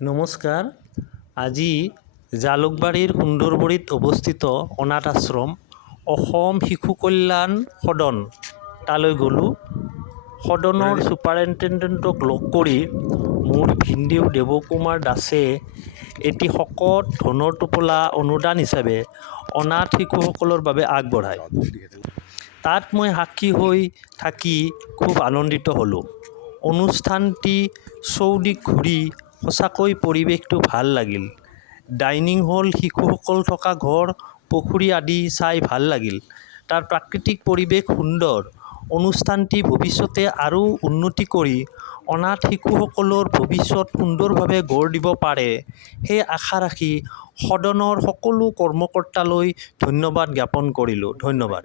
নমস্কাৰ। আজি জালুকবাৰীৰ সুন্দৰবৰীত অৱস্থিত অনাথ আশ্ৰম অসম শিশু কল্যাণ সদন তালৈ গ'লোঁ। সদনৰ ছুপাৰিণ্টেণ্ডেণ্টক লগ কৰি মোৰ ভিনদেউ দেৱকুমাৰ দাসে এটি শকত ধনৰ টোপোলা অনুদান হিচাপে অনাথ শিশুসকলৰ বাবে আগবঢ়ায়। তাত মই সাক্ষী হৈ থাকি খুব আনন্দিত হ'লোঁ। অনুষ্ঠানটি চৌদিশ ঘূৰি সঁচাকৈ পৰিৱেশটো ভাল লাগিল। ডাইনিং হল, শিশুসকল থকা ঘৰ, পুখুৰী আদি চাই ভাল লাগিল। তাৰ প্ৰাকৃতিক পৰিৱেশ সুন্দৰ। অনুষ্ঠানটি ভৱিষ্যতে আৰু উন্নতি কৰি অনাথ শিশুসকলৰ ভৱিষ্যত সুন্দৰভাৱে গঢ় দিব পাৰে সেই আশা ৰাখি সদনৰ সকলো কৰ্মকৰ্তালৈ ধন্যবাদ জ্ঞাপন কৰিলোঁ। ধন্যবাদ।